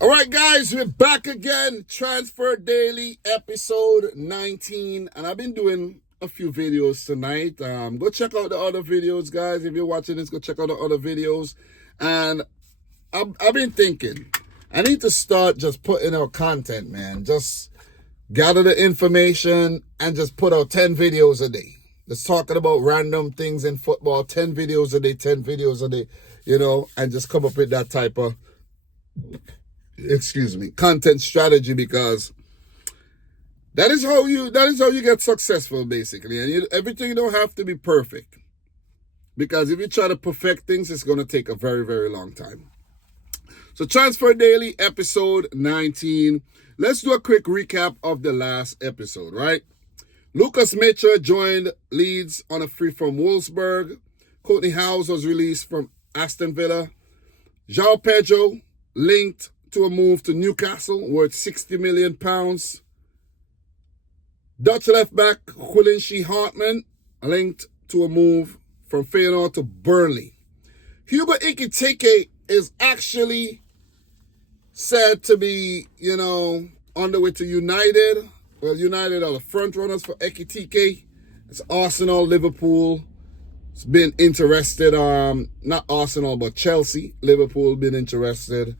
All right, guys, we're back again. Transfer Daily, episode 19. And I've been doing a few videos tonight. Go check out the other videos, guys. If you're watching this, go check out the other videos. And I've been thinking, I need to start just putting out content, man. Just gather the information and just put out 10 videos a day. Just talking about random things in football, 10 videos a day, 10 videos a day, and just come up with that type of, content strategy, because that is how you get successful, basically. And everything don't have to be perfect, because if you try to perfect things, it's going to take a very, very long time. So Transfer Daily, episode 19. Let's do a quick recap of the last episode, right? Lucas Mitchell joined Leeds on a free from Wolfsburg. Courtney Howes was released from Aston Villa. João Pedro linked to a move to Newcastle worth £60 million. Dutch left back Quillinshi Hartman linked to a move from Feyenoord to Burnley. Hugo Ekitike is actually said to be, on the way to United. Well, United are the front runners for Ekitike. It's Arsenal, Liverpool. It's been interested. Not Arsenal, but Chelsea. Liverpool been interested.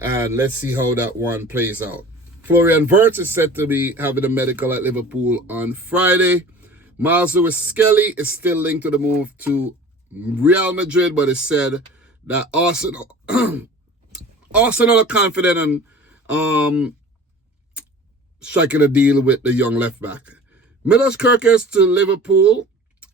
And let's see how that one plays out. Florian Wirtz is said to be having a medical at Liverpool on Friday. Miles Lewis-Skelly is still linked to the move to Real Madrid, but it's said that Arsenal are confident in striking a deal with the young left back. Milos Kerkez to Liverpool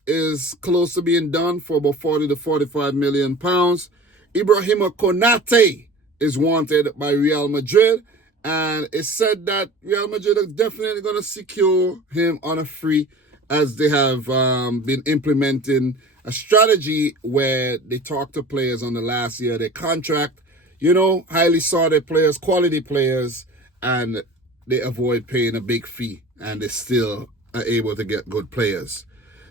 is close to being done for about 40 to 45 million pounds. Ibrahima Konate is wanted by Real Madrid, and it's said that Real Madrid are definitely going to secure him on a free, as they have been implementing a strategy where they talk to players on the last year of their contract, highly sought players, quality players, and they avoid paying a big fee, and they still are able to get good players.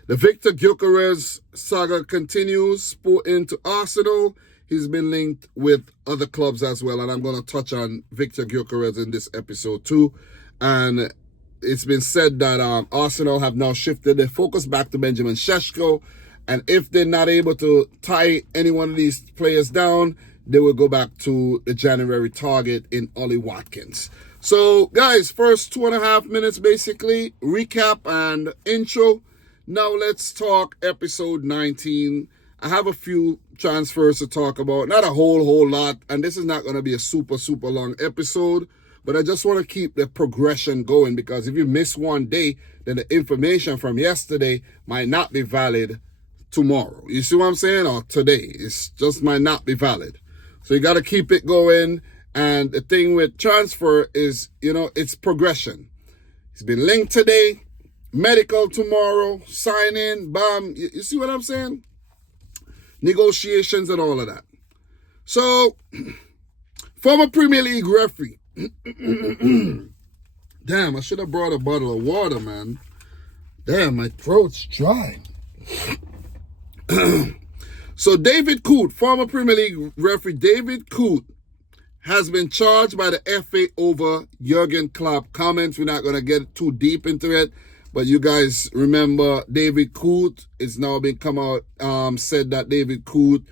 The Victor Gyökeres saga continues, sport into Arsenal. He's been linked with other clubs as well, and I'm going to touch on Victor Gyökeres in this episode too. And it's been said that Arsenal have now shifted their focus back to Benjamin Šeško, and if they're not able to tie any one of these players down, they will go back to the January target in Ollie Watkins. So, guys, first 2.5 minutes, basically, recap and intro. Now let's talk episode 19. I have a few transfers to talk about, not a whole lot, and this is not going to be a super long episode, but I just want to keep the progression going, because if you miss one day, then the information from yesterday might not be valid tomorrow. You see what I'm saying? Or today. It's just might not be valid. So you got to keep it going. And the thing with transfer is, it's progression. It's been linked today, medical tomorrow, sign in, bam. You see what I'm saying? Negotiations and all of that. So, former Premier League referee. Damn, I should have brought a bottle of water, man. Damn, my throat's dry. So, David Coote, former Premier League referee David Coote, has been charged by the FA over Jurgen Klopp comments. We're not going to get too deep into it, but you guys remember David Coote is now been come out, said that David Coote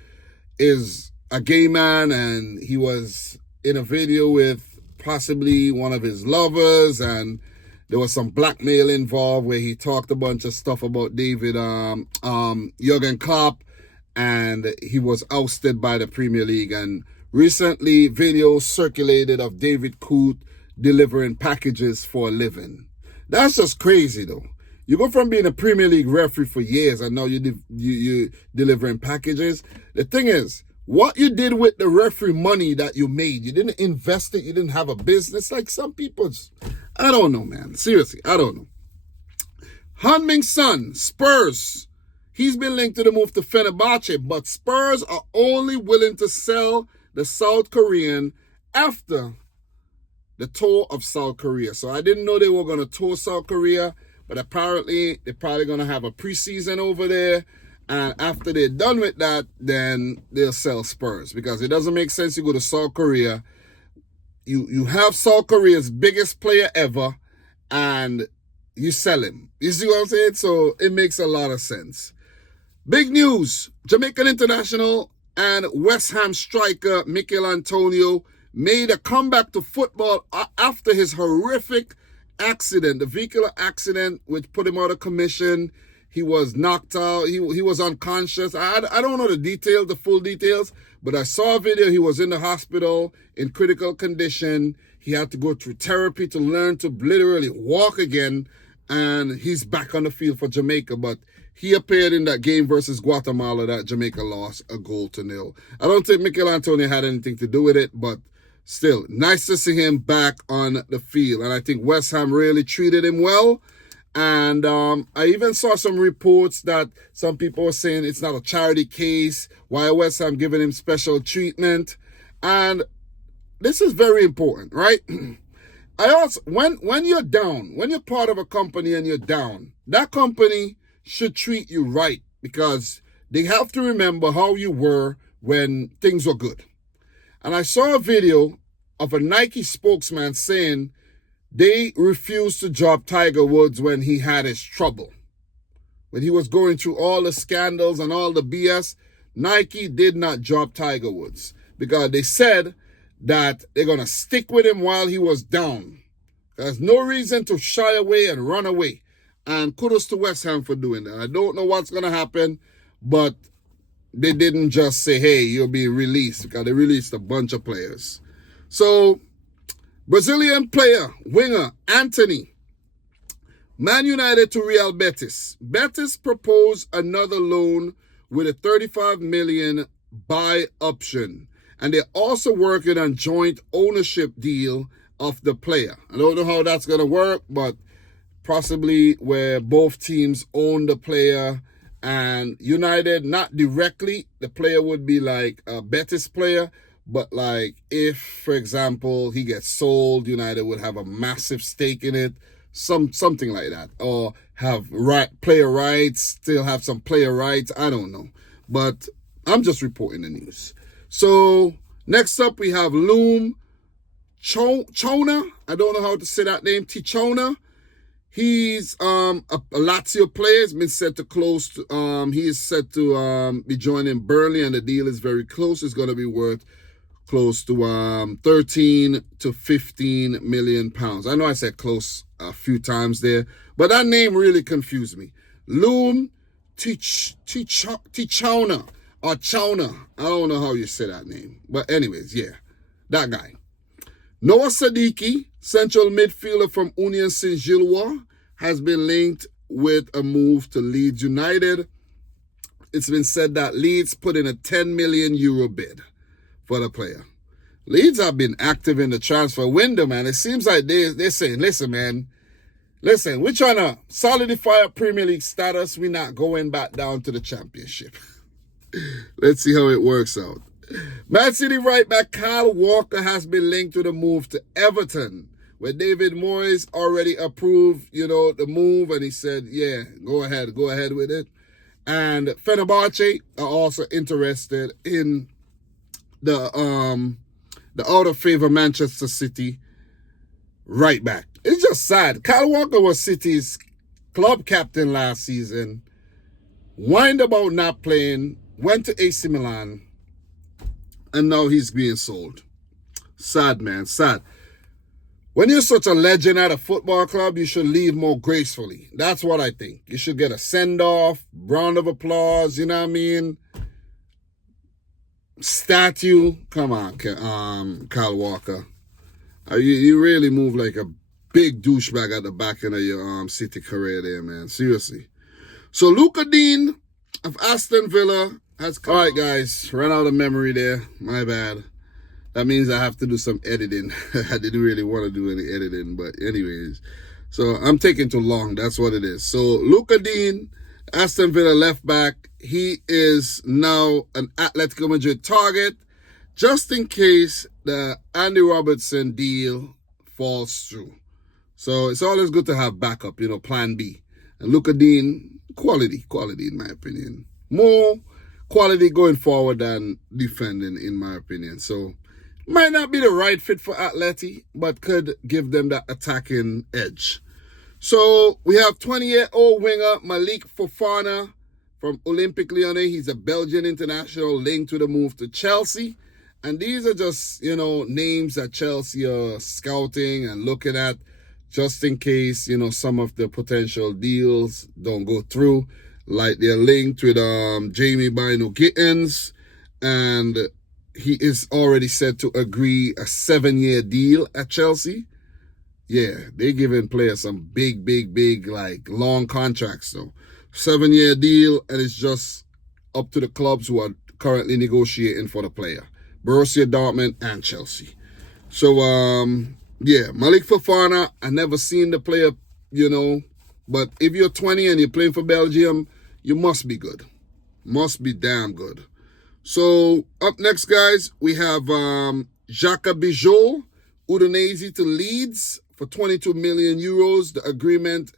is a gay man, and he was in a video with possibly one of his lovers, and there was some blackmail involved where he talked a bunch of stuff about Jurgen Klopp, and he was ousted by the Premier League. And recently, videos circulated of David Coote delivering packages for a living. That's just crazy, though. You go from being a Premier League referee for years, and now you delivering packages. The thing is, what you did with the referee money that you made, you didn't invest it, you didn't have a business like some people's. I don't know, man. Seriously, I don't know. Heung-min Son, Spurs. He's been linked to the move to Fenerbahce, but Spurs are only willing to sell the South Korean after the tour of South Korea. So I didn't know they were going to tour South Korea, but apparently they're probably going to have a preseason over there. And after they're done with that, then they'll sell Spurs, because it doesn't make sense you go to South Korea you have South Korea's biggest player ever, and you sell him. You see what I'm saying? So it makes a lot of sense. Big news: Jamaican international and West Ham striker Michail Antonio made a comeback to football after his horrific accident, the vehicular accident, which put him out of commission. He was knocked out. He was unconscious. I don't know the full details, but I saw a video. He was in the hospital in critical condition. He had to go through therapy to learn to literally walk again, and he's back on the field for Jamaica. But he appeared in that game versus Guatemala that Jamaica lost 1-0. I don't think Michail Antonio had anything to do with it, but still, nice to see him back on the field. And I think West Ham really treated him well. And I even saw some reports that some people were saying it's not a charity case. Why West Ham giving him special treatment? And this is very important, right? I also, when you're down, when you're part of a company and you're down, that company should treat you right, because they have to remember how you were when things were good. And I saw a video of a Nike spokesman saying they refused to drop Tiger Woods when he had his trouble. When he was going through all the scandals and all the BS, Nike did not drop Tiger Woods because they said that they're going to stick with him while he was down. There's no reason to shy away and run away. And kudos to West Ham for doing that. I don't know what's going to happen, but they didn't just say, hey, you'll be released, because they released a bunch of players. So, Brazilian player, winger, Anthony, Man United to Real Betis. Betis proposed another loan with a 35 million buy option. And they're also working on joint ownership deal of the player. I don't know how that's going to work, but possibly where both teams own the player, and United, not directly, the player would be like a Betis player, but like if, for example, he gets sold, United would have a massive stake in it, something like that, or have player rights, still have some player rights, I don't know, but I'm just reporting the news. So next up we have Loom Chona, I don't know how to say that name, Tichona. He's a Lazio player. He's been set to he is set to be joining Burnley, and the deal is very close. It's going to be worth close to 13 to 15 million pounds. I know I said close a few times there, but that name really confused me. Loom Tichona or Chowna. I don't know how you say that name, but anyways, yeah, that guy. Noah Sadiki, central midfielder from Union Saint-Gilloise, has been linked with a move to Leeds United. It's been said that Leeds put in a 10 million euro bid for the player. Leeds have been active in the transfer window, man. It seems like they're saying, listen, man, listen, we're trying to solidify our Premier League status. We're not going back down to the Championship. Let's see how it works out. Man City right back Kyle Walker has been linked with a move to Everton, where David Moyes already approved, the move, and he said, yeah, go ahead with it. And Fenerbahce are also interested in the out of favor Manchester City right back. It's just sad. Kyle Walker was City's club captain last season, whined about not playing, went to AC Milan, and now he's being sold. Sad, man, sad. When you're such a legend at a football club, you should leave more gracefully. That's what I think. You should get a send-off, round of applause, you know what I mean? Statue. Come on, Kyle Walker. You really move like a big douchebag at the back end of your City career there, man. Seriously. So Luca Dean of Aston Villa has come. All right, guys, ran out of memory there. My bad. That means I have to do some editing. I didn't really want to do any editing, but anyways. So I'm taking too long. That's what it is. So Luca Dean, Aston Villa left back. He is now an Atletico Madrid target, just in case the Andy Robertson deal falls through. So it's always good to have backup, plan B. And Luca Dean, quality in my opinion. More quality going forward than defending, in my opinion. So Might not be the right fit for Atleti, but could give them that attacking edge. So we have 20-year-old winger Malick Fofana from Olympique Lyonnais. He's a Belgian international linked to the move to Chelsea. And these are just, names that Chelsea are scouting and looking at just in case, some of the potential deals don't go through. Like they're linked with Jamie Bino Gittins, and he is already set to agree a 7-year deal at Chelsea. Yeah, they're giving players some big, long contracts, though. 7-year deal, and it's just up to the clubs who are currently negotiating for the player. Borussia Dortmund and Chelsea. So, Malick Fofana, I never seen the player, but if you're 20 and you're playing for Belgium, you must be good. Must be damn good. So, up next, guys, we have Xhaka Bijol, Udinese to Leeds for 22 million euros. The agreement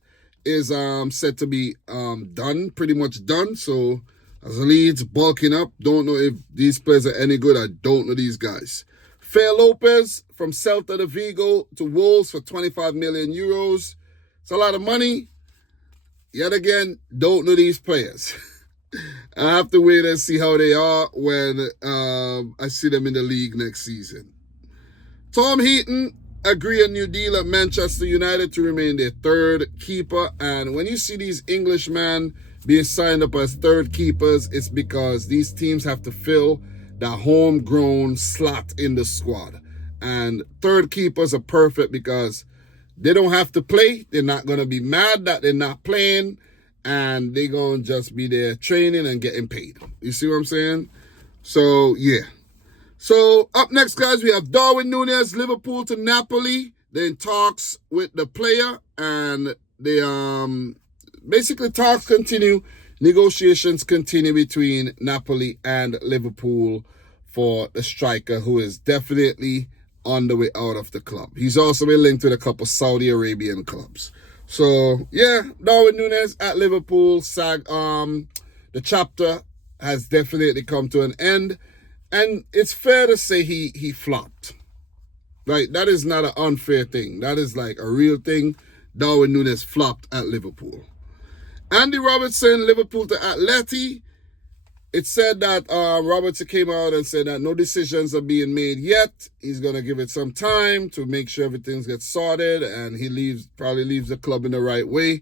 is said to be done, pretty much done. So, as Leeds bulking up, don't know if these players are any good. I don't know these guys. Fer Lopez from Celta de Vigo to Wolves for 25 million euros. It's a lot of money. Yet again, don't know these players. I have to wait and see how they are when I see them in the league next season. Tom Heaton agree a new deal at Manchester United to remain their third keeper. And when you see these Englishmen being signed up as third keepers, it's because these teams have to fill the homegrown slot in the squad. And third keepers are perfect because they don't have to play. They're not going to be mad that they're not playing. And they're going to just be there training and getting paid. You see what I'm saying? So, yeah. So, up next, guys, we have Darwin Nunez, Liverpool to Napoli. They're in talks with the player. And they, basically, talks continue. Negotiations continue between Napoli and Liverpool for the striker, who is definitely on the way out of the club. He's also been linked with a couple Saudi Arabian clubs. So, yeah, Darwin Nunez at Liverpool. The chapter has definitely come to an end. And it's fair to say he flopped. Like, that is not an unfair thing. That is like a real thing. Darwin Nunez flopped at Liverpool. Andy Robertson, Liverpool to Atleti. It said that Robertson came out and said that no decisions are being made yet. He's going to give it some time to make sure everything gets sorted, and he probably leaves the club in the right way.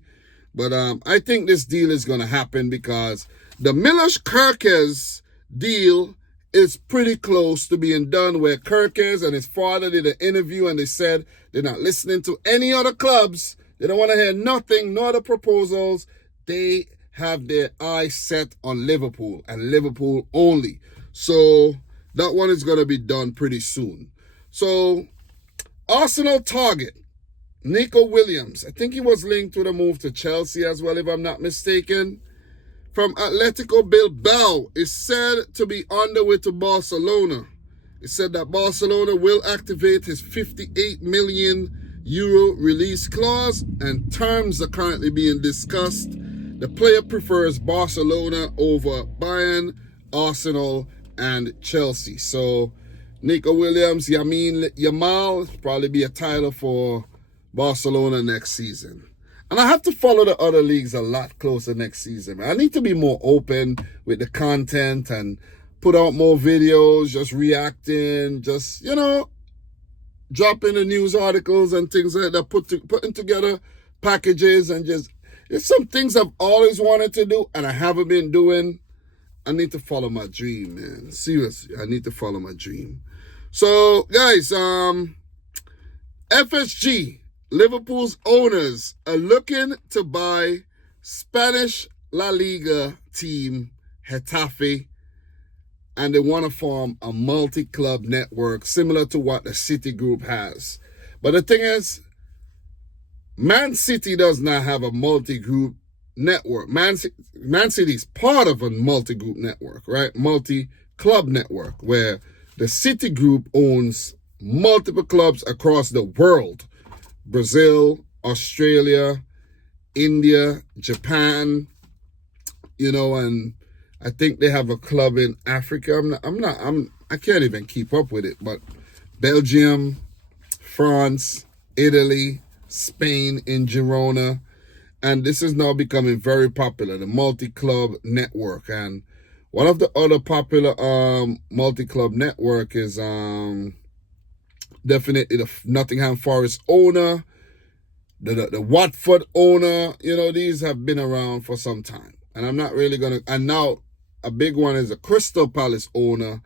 But I think this deal is going to happen because the Milos Kerkez deal is pretty close to being done, where Kerkez and his father did an interview and they said they're not listening to any other clubs. They don't want to hear nothing, no other proposals. They have their eyes set on Liverpool and Liverpool only. So that one is going to be done pretty soon. So Arsenal target, Nico Williams. I think he was linked with a move to Chelsea as well, if I'm not mistaken. From Atletico Bilbao is said to be on the way to Barcelona. It said that Barcelona will activate his 58 million euro release clause, and terms are currently being discussed. The player prefers Barcelona over Bayern, Arsenal, and Chelsea. So, Nico Williams, Yamal probably be a title for Barcelona next season. And I have to follow the other leagues a lot closer next season. I need to be more open with the content and put out more videos, just reacting, just, dropping the news articles and things like that, putting together packages and just... There's some things I've always wanted to do and I haven't been doing. I need to follow my dream, man. Seriously, I need to follow my dream. So, guys, FSG, Liverpool's owners, are looking to buy Spanish La Liga team Getafe, and they want to form a multi-club network similar to what the City Group has. But the thing is, Man City does not have a multi-group network. Man City is part of a multi-group network, right? Multi-club network, where the City Group owns multiple clubs across the world. Brazil, Australia, India, Japan, and I think they have a club in Africa. I can't even keep up with it, but Belgium, France, Italy, Spain in Girona. And this is now becoming very popular, the multi-club network. And one of the other popular multi-club network is definitely the Nottingham Forest owner, the Watford owner. You know, these have been around for some time. And I'm not really going to... And now a big one is the Crystal Palace owner,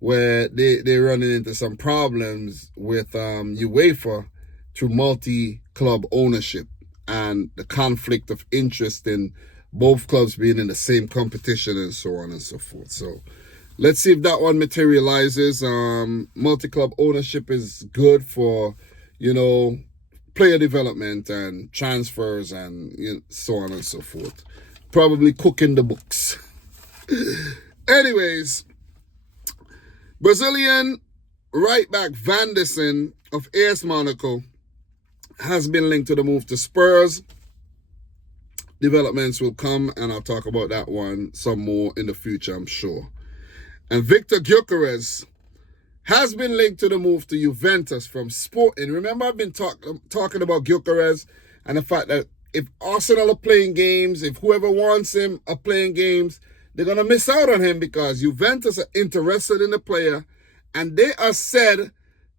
where they're running into some problems with UEFA through multi-club ownership and the conflict of interest in both clubs being in the same competition and so on and so forth. So let's see if that one materializes. Multi-club ownership is good for, you know, player development and transfers and so on and so forth. Probably cooking the books. Anyways, Brazilian right back Van der Sar of AS Monaco has been linked to the move to Spurs. Developments will come, and I'll talk about that one some more in the future, I'm sure. And Victor Gyökeres has been linked to the move to Juventus from Sporting. Remember, I've been talking about Gyökeres and the fact that if Arsenal are playing games, if whoever wants him are playing games, they're going to miss out on him because Juventus are interested in the player, and they are said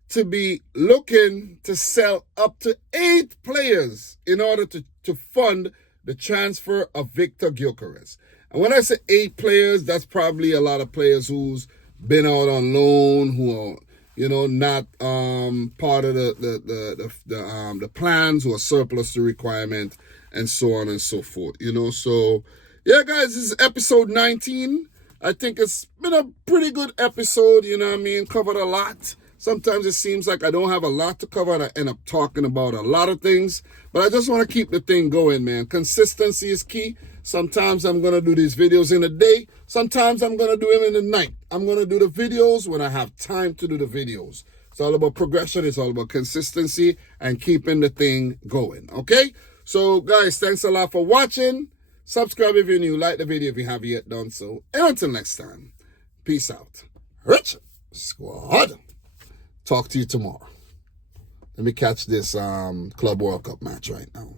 to be looking to sell up to 8 players in order to fund the transfer of Victor Gyökeres. And when I say 8 players, that's probably a lot of players who's been out on loan, who are, you know, not part of the plans, who are surplus to requirement, and so on and so forth. You know, so yeah, guys, this is episode 19. I think it's been a pretty good episode. You know what I mean? Covered a lot. Sometimes it seems like I don't have a lot to cover and I end up talking about a lot of things. But I just want to keep the thing going, man. Consistency is key. Sometimes I'm going to do these videos in the day. Sometimes I'm going to do them in the night. I'm going to do the videos when I have time to do the videos. It's all about progression. It's all about consistency and keeping the thing going. Okay? So, guys, thanks a lot for watching. Subscribe if you're new. Like the video if you haven't yet done so. And until next time, peace out. Rich Squad. Talk to you tomorrow. Let me catch this Club World Cup match right now.